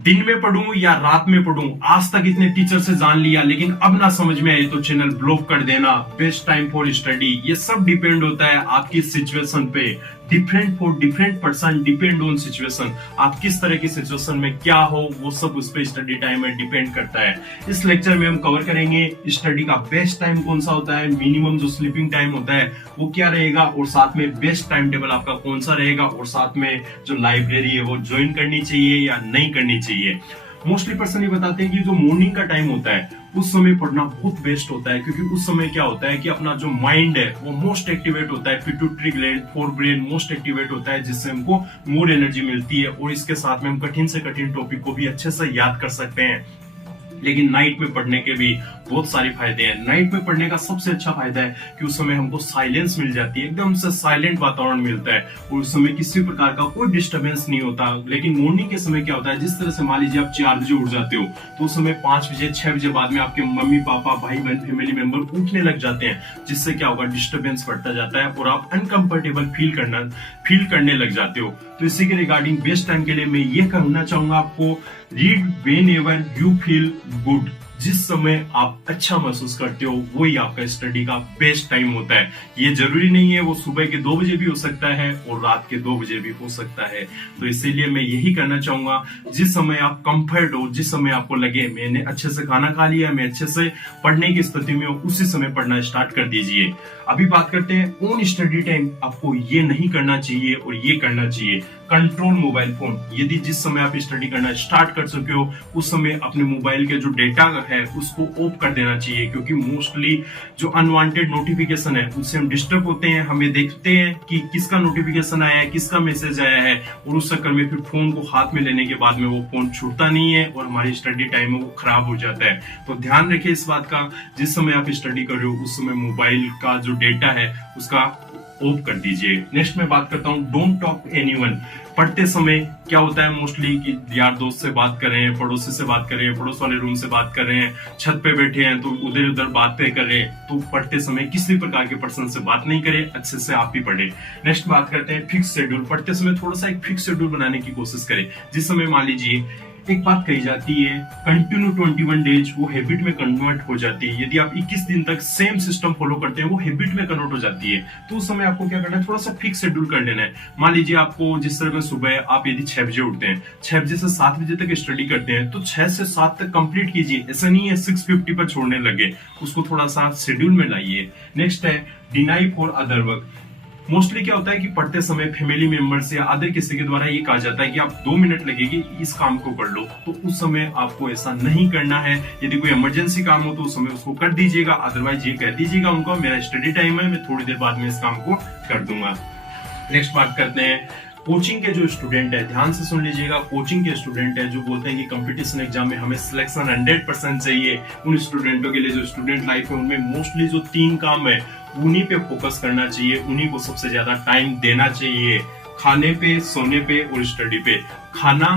दिन में पढ़ूं या रात में पढ़ूं, आज तक इतने टीचर से जान लिया लेकिन अब ना समझ में आए तो चैनल ब्लॉक कर देना। बेस्ट टाइम फॉर स्टडी, ये सब डिपेंड होता है आपकी सिचुएशन पे। Different for different person, depend on situation. आप किस तरह की सिचुएशन में क्या हो, वो सब उस पर स्टडी टाइम में डिपेंड करता है। इस लेक्चर में हम कवर करेंगे स्टडी का बेस्ट टाइम कौन सा होता है, मिनिमम जो स्लीपिंग टाइम होता है वो क्या रहेगा, और साथ में बेस्ट टाइम टेबल आपका कौन सा रहेगा, और साथ में जो लाइब्रेरी है वो ज्वाइन करनी चाहिए या नहीं करनी चाहिए। मोस्टली पर्सन ये बताते हैं कि जो मॉर्निंग का टाइम होता है उस समय पढ़ना बहुत बेस्ट होता है, क्योंकि उस समय क्या होता है कि अपना जो माइंड है वो मोस्ट एक्टिवेट होता है, pituitary gland fore brain most activate होता है, जिससे हमको मोर एनर्जी मिलती है और इसके साथ में हम कठिन से कठिन टॉपिक को भी अच्छे से याद कर सकते हैं। लेकिन नाइट में पढ़ने के भी बहुत सारे फायदे हैं। नाइट में पढ़ने का सबसे अच्छा फायदा है कि उस समय हमको साइलेंस मिल जाती है, एकदम से साइलेंट वातावरण मिलता है और उस समय किसी प्रकार का कोई डिस्टरबेंस नहीं होता। लेकिन मॉर्निंग के समय क्या होता है, जिस तरह से मान लीजिए आप 4 बजे उठ जाते हो तो उस समय 5 बजे 6 बजे बाद में आपके मम्मी पापा भाई बहन फैमिली मेंबर उठने लग जाते हैं, जिससे क्या होगा डिस्टरबेंस बढ़ता जाता है और आप अनकंफर्टेबल फील करने लग जाते हो। तो इसी के रिगार्डिंग बेस्ट टाइम के लिए मैं ये कहना चाहूंगा आपको, read when ever you feel good. जिस समय आप अच्छा महसूस करते हो वही आपका स्टडी का बेस्ट टाइम होता है। ये जरूरी नहीं है वो सुबह के 2 बजे भी हो सकता है और रात के 2 बजे भी हो सकता है। तो इसीलिए मैं यही करना चाहूंगा, जिस समय आप कंफर्ट हो, जिस समय आपको लगे मैंने अच्छे से खाना खा लिया, मैं अच्छे से पढ़ने की स्थिति में हूँ, उसी समय पढ़ना स्टार्ट कर दीजिए। अभी बात करते हैं ऑन स्टडी टाइम। आपको ये नहीं करना चाहिए और ये करना चाहिए। Control mobile phone. यदि जिस समय आप स्टडी करना स्टार्ट कर चुके हो उस समय अपने मोबाइल के जो डेटा है उसको ऑफ कर देना चाहिए, क्योंकि मोस्टली जो अनवांटेड नोटिफिकेशन है उससे हम डिस्टर्ब होते हैं। हमें देखते हैं कि किसका नोटिफिकेशन आया है, किसका मैसेज आया है, और उस चक्कर में फिर फोन को हाथ में लेने के बाद में वो फोन छूटता नहीं है और हमारी स्टडी टाइम है वो खराब हो जाता है। तो ध्यान रखिए इस बात का, जिस समय आप स्टडी कर रहे हो उस समय मोबाइल का जो डेटा है उसका ऑफ कर दीजिए। नेक्स्ट मैं बात करता हूँ डोंट टॉक एनीवन। पढ़ते समय क्या होता है मोस्टली कि यार दोस्त से बात कर रहे हैं, पड़ोसी से बात कर रहे हैं, पड़ोस वाले रूम से बात कर रहे हैं, छत पे बैठे हैं तो उधर उधर बातें कर रहे हैं। तो पढ़ते समय किसी प्रकार के पर्सन से बात नहीं करें, अच्छे से आप ही पढ़े। नेक्स्ट बात करते हैं फिक्स शेड्यूल। पढ़ते समय थोड़ा सा एक फिक्स शेड्यूल बनाने की कोशिश करें। जिस समय मान लीजिए एक बात कही जाती है कंटिन्यू 21 डेज वो हैबिट में कन्वर्ट हो जाती है। यदि आप 21 दिन तक सेम सिस्टम फॉलो करते हैं वो हैबिट में कन्वर्ट हो जाती है। तो उस समय आपको क्या करना है, थोड़ा सा फिक्स शेड्यूल कर लेना है। मान लीजिए आपको जिस तरह में सुबह आप यदि 6 बजे उठते हैं, 6 बजे से 7 बजे तक स्टडी करते हैं, तो 6 से 7 तक कंप्लीट कीजिए। ऐसा नहीं है 6:50 पर छोड़ने लगे, उसको थोड़ा सा शेड्यूल में लाइए। नेक्स्ट है deny for other work. Mostly क्या होता है कि पढ़ते समय फैमिली मेंबर्स या अदर किसी के द्वारा ये कहा जाता है कि आप 2 मिनट लगेगी इस काम को कर लो, तो उस समय आपको ऐसा नहीं करना है। यदि कोई इमरजेंसी काम हो तो उस समय उसको कर दीजिएगा, अदरवाइज ये कह दीजिएगा उनको मेरा स्टडी टाइम है, मैं थोड़ी देर बाद में इस काम को कर दूंगा। नेक्स्ट बात करते हैं कोचिंग के जो स्टूडेंट है, ध्यान से सुन लीजिएगा। कोचिंग के स्टूडेंट है जो बोलते हैं कि कंपटीशन एग्जाम में हमें सिलेक्शन 100% चाहिए, उन स्टूडेंटों के लिए जो स्टूडेंट लाइफ है उनमें मोस्टली जो 3 काम है उन्हीं पे फोकस करना चाहिए, उन्हीं को सबसे ज्यादा टाइम देना चाहिए। खाने पे, सोने पे और स्टडी पे। खाना,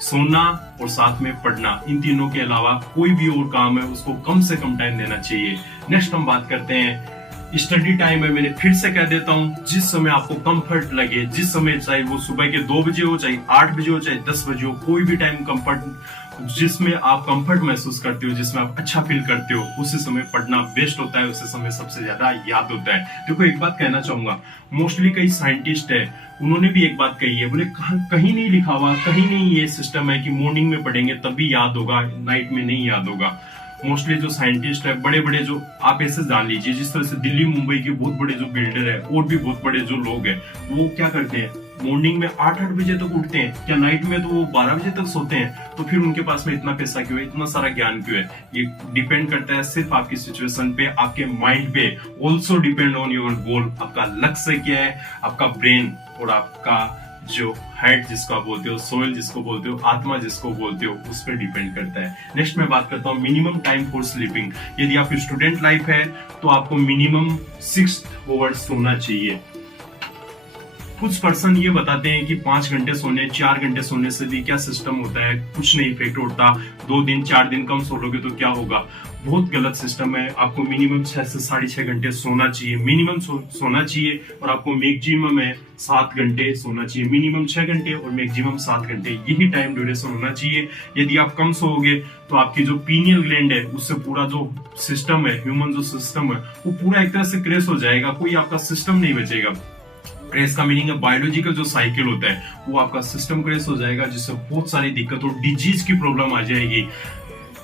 सोना और साथ में पढ़ना, इन तीनों के अलावा कोई भी और काम है उसको कम से कम टाइम देना चाहिए। नेक्स्ट हम बात करते हैं स्टडी टाइम है। मैंने फिर से कह देता हूँ, जिस समय आपको कंफर्ट लगे, जिस समय चाहे वो सुबह के 2 बजे हो, चाहे 8 बजे हो, चाहे 10 बजे हो, कोई भी टाइम कंफर्ट, जिसमें आप कंफर्ट महसूस करते हो, जिसमें आप अच्छा फील करते हो, उसी समय पढ़ना बेस्ट होता है, उसी समय सबसे ज्यादा याद होता है। देखो एक बात कहना चाहूंगा, मोस्टली कई साइंटिस्ट है उन्होंने भी एक बात कही है, बोले कहीं नहीं लिखा हुआ, कहीं नहीं ये सिस्टम है कि मॉर्निंग में पढ़ेंगे तभी याद होगा, नाइट में नहीं याद होगा। मोस्टली जो साइंटिस्ट है, बड़े बड़े जो आप ऐसे जान लीजिए, जिस तरह से दिल्ली मुंबई के बहुत बड़े जो बिल्डर है और भी बहुत बड़े जो लोग हैं, वो क्या करते हैं मॉर्निंग में 8-8 बजे तक उठते हैं, क्या नाइट में तो वो 12 बजे तक सोते हैं। तो फिर उनके पास में इतना पैसा क्यों है, इतना सारा ज्ञान क्यों है? ये डिपेंड करता है सिर्फ आपकी सिचुएशन पे, आपके माइंड पे। Also depend on your goal, आपका लक्ष्य क्या है, आपका ब्रेन और आपका जो हेड जिसको आप बोलते हो, सोल जिसको बोलते हो, आत्मा जिसको बोलते हो, उस पर डिपेंड करता है। नेक्स्ट मैं बात करता हूँ मिनिमम टाइम फॉर स्लीपिंग। यदि आपकी स्टूडेंट लाइफ है तो आपको मिनिमम 6 आवर्स सोना चाहिए। कुछ पर्सन ये बताते हैं कि 5 घंटे सोने 4 घंटे सोने से भी क्या सिस्टम होता है, कुछ नहीं इफेक्ट होता, 2 दिन 4 दिन कम सो लोगे तो क्या होगा। बहुत गलत सिस्टम है। आपको मिनिमम 6 से 6.5 घंटे सोना चाहिए, मिनिमम सोना चाहिए। और आपको मैक्सिमम है 7 घंटे सोना चाहिए, मिनिमम 6 घंटे और मैक्सिमम 7 घंटे, यही टाइम ड्यूरेशन होना चाहिए। यदि आप कम सोओगे तो आपकी जो पीनियल ग्लैंड है उससे पूरा जो सिस्टम है, ह्यूमन जो सिस्टम है, वो पूरा एक तरह से क्रैश हो जाएगा, कोई आपका सिस्टम नहीं बचेगा। क्रैश का मीनिंग है बायोलॉजिकल जो साइकिल होता है वो आपका सिस्टम क्रैश हो जाएगा, जिससे बहुत सारी दिक्कत और डिजीज की प्रॉब्लम आ जाएगी।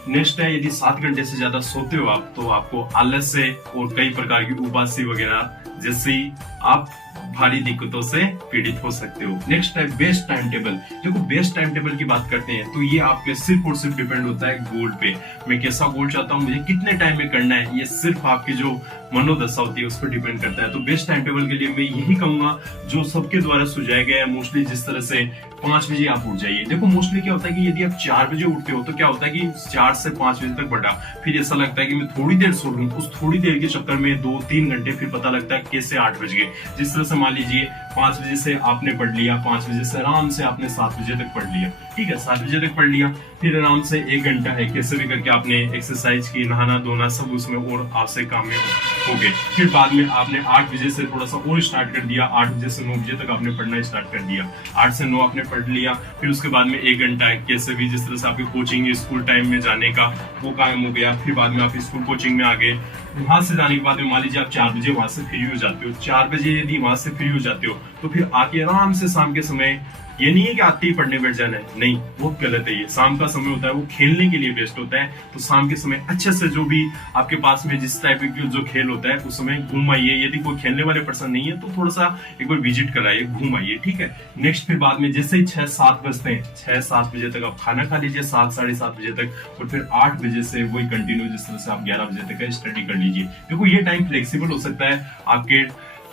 नेक्स्ट है, यदि 7 घंटे से ज्यादा सोते हो आप तो आपको आलस से और कई प्रकार की उबासी वगैरह जैसी आप भारी दिक्कतों से पीड़ित हो सकते हो। नेक्स्ट है बेस्ट टाइम टेबल। देखो बेस्ट टाइम टेबल की बात करते हैं तो ये आप पे सिर्फ और सिर्फ डिपेंड होता है गोल पे। मैं कैसा गोल चाहता हूँ, मुझे कितने टाइम में करना है, ये सिर्फ आपकी जो मनोदशा होती है उस पर डिपेंड करता है। तो बेस्ट टाइम टेबल के लिए मैं यही कहूंगा जो सबके द्वारा सुझाया गया है, मोस्टली जिस तरह से 5 बजे आप उठ जाइए। देखो मोस्टली क्या होता है कि यदि आप 4 बजे उठते हो तो क्या होता है कि 4 से 5 बजे तक बढ़ा, फिर ऐसा लगता है कि मैं थोड़ी देर सो लूं, उस थोड़ी देर के चक्कर में 2-3 घंटे, फिर पता लगता है कैसे 8 बज गए। जिस तरह से मान लीजिए 5 बजे से आपने पढ़ लिया, 5 बजे से आराम से आपने 7 बजे तक पढ़ लिया, ठीक है, 7 बजे तक पढ़ लिया, फिर आराम से 1 घंटा है कैसे भी करके आपने एक्सरसाइज की, नहाना धोना सब उसमें और आपसे काम में हो गए। फिर बाद में आपने 8 बजे से थोड़ा सा और स्टार्ट कर दिया, 8 बजे से 9 बजे तक आपने पढ़ना स्टार्ट कर दिया, 8 से 9 आपने पढ़ लिया। फिर उसके बाद में 1 घंटा है कैसे भी, जिस तरह से आपके कोचिंग स्कूल टाइम में जाने का वो कायम हो गया। फिर बाद में आप स्कूल कोचिंग में आ गए, वहां से जाने के बाद में मान लीजिए आप 4 बजे वहां से फ्री हो जाते हो, 4 बजे यदि वहां से फ्री हो जाते हो तो फिर आके आराम से शाम के समय, ये नहीं है कि आते ही पढ़ने बैठ जाना है, नहीं, बहुत गलत है। ये शाम का समय होता है वो खेलने के लिए बेस्ट होता है। तो शाम के समय अच्छे से जो भी आपके पास में जिस टाइप की जो खेल होता है उस समय घूम आइए। यदि कोई खेलने वाले पर्सन नहीं है तो थोड़ा सा एक बार विजिट कराइए, घूम आइए, ठीक है। नेक्स्ट फिर बाद में जैसे ही 6-7 बजते हैं, 6-7 बजे तक आप खाना खा लीजिए, 7-7:30 बजे तक, और फिर 8 बजे से वही कंटिन्यू जिस तरह से आप 11 बजे तक स्टडी कर लीजिए। देखो ये टाइम फ्लेक्सिबल हो सकता है आपके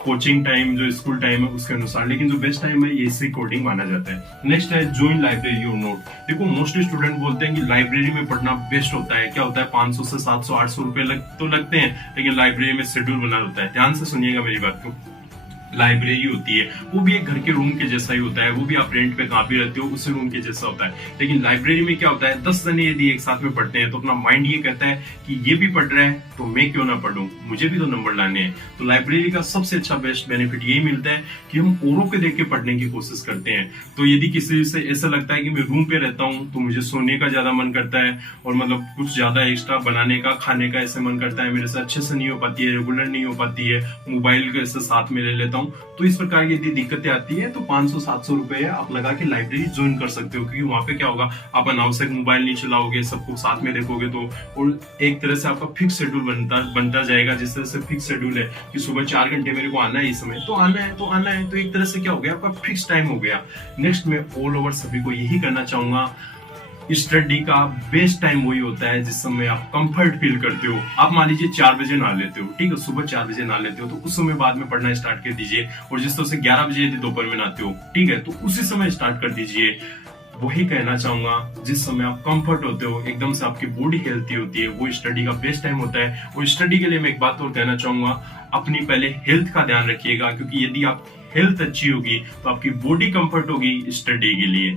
कोचिंग टाइम जो स्कूल टाइम है उसके अनुसार, लेकिन जो बेस्ट टाइम है ये इसी अकॉर्डिंग माना जाता है। नेक्स्ट है ज्वाइन लाइब्रेरी और नोट। देखो मोस्टली स्टूडेंट बोलते हैं कि लाइब्रेरी में पढ़ना बेस्ट होता है। क्या होता है 500 से 700-800 रुपए तो लगते हैं, लेकिन लाइब्रेरी में शेड्यूल बना होता है। ध्यान से सुनिएगा मेरी बात को। लाइब्रेरी होती है वो भी एक घर के रूम के जैसा ही होता है, वो भी आप रेंट पे कहाँ भी रहते हो उसी रूम के जैसा होता है। लेकिन लाइब्रेरी में क्या होता है 10 जने यदि एक साथ में पढ़ते हैं तो अपना माइंड ये कहता है कि ये भी पढ़ रहा है तो मैं क्यों ना पढ़ूं, मुझे भी तो नंबर लाने हैं। तो लाइब्रेरी का सबसे अच्छा बेस्ट बेनिफिट यही मिलता है कि हम औरों के देख के पढ़ने की कोशिश करते हैं। तो यदि किसी से ऐसा लगता है कि मैं रूम पे रहता हूँ तो मुझे सोने का ज्यादा मन करता है और मतलब कुछ ज्यादा एक्स्ट्रा बनाने का, खाने का ऐसे मन करता है, मेरे से अच्छे से नहीं हो पाती है, रेगुलर नहीं हो पाती है, मोबाइल को ऐसे साथ में ले लेता हूँ, तो इस प्रकार की यदि दिक्कतें आती है तो 500-700 रुपए आप लगा के लाइब्रेरी ज्वाइन कर सकते हो। क्योंकि वहां पे क्या होगा, आप अनावश्यक मोबाइल नहीं चलाओगे, सबको साथ में देखोगे तो, और एक तरह से आपका फिक्स शेड्यूल बनता जाएगा। जिस तरह से फिक्स शेड्यूल है कि सुबह 4 घंटे मेरे को आना है, इस समय तो आना है तो आना है, तो एक तरह से क्या हो गया आपका फिक्स टाइम हो गया। नेक्स्ट मैं ऑल ओवर सभी को यही करना चाहूंगा, स्टडी का बेस्ट टाइम वही होता है जिस समय आप कंफर्ट फील करते हो। आप मान लीजिए 4 बजे नहा लेते हो, ठीक है, सुबह 4 बजे नहा लेते हो तो उस समय बाद में पढ़ना स्टार्ट कर दीजिए। और जिस तरह से 11 बजे यदि दोपहर में नहाते हो, ठीक है, तो उसी समय स्टार्ट कर दीजिए। वही कहना चाहूंगा जिस समय आप कंफर्ट होते हो, एकदम से आपकी बॉडी हेल्थी होती है, वो स्टडी का बेस्ट टाइम होता है। और स्टडी के लिए मैं एक बात और कहना चाहूंगा, अपनी पहले हेल्थ का ध्यान रखिएगा, क्योंकि यदि आप हेल्थ अच्छी होगी तो आपकी बॉडी कंफर्ट होगी स्टडी के लिए।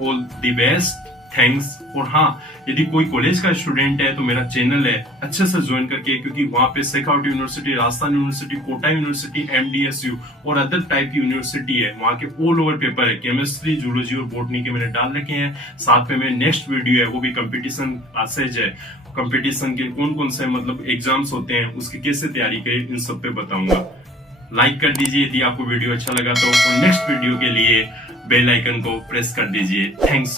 All the best, thanks. और हाँ, यदि कोई कॉलेज का स्टूडेंट है तो मेरा चैनल है, अच्छे से ज्वाइन करके, क्योंकि वहां पे Shekhawati university, Rajasthan university, Kota university, MDSU और अदर टाइप की यूनिवर्सिटी है, वहां के ऑल ओवर पेपर है, केमिस्ट्री, जूलॉजी और बॉटनी के मैंने डाल रखे हैं। साथ में मेरे नेक्स्ट वीडियो है वो भी कंपटीशन क्लासेज है, कंपटीशन के कौन कौन से मतलब एग्जाम्स होते हैं उसकी कैसे तैयारी करें, इन सब पे बताऊंगा। लाइक कर दीजिए यदि आपको वीडियो अच्छा लगा तो, और नेक्स्ट वीडियो के लिए बेल आइकन को प्रेस कर दीजिए। थैंक्स।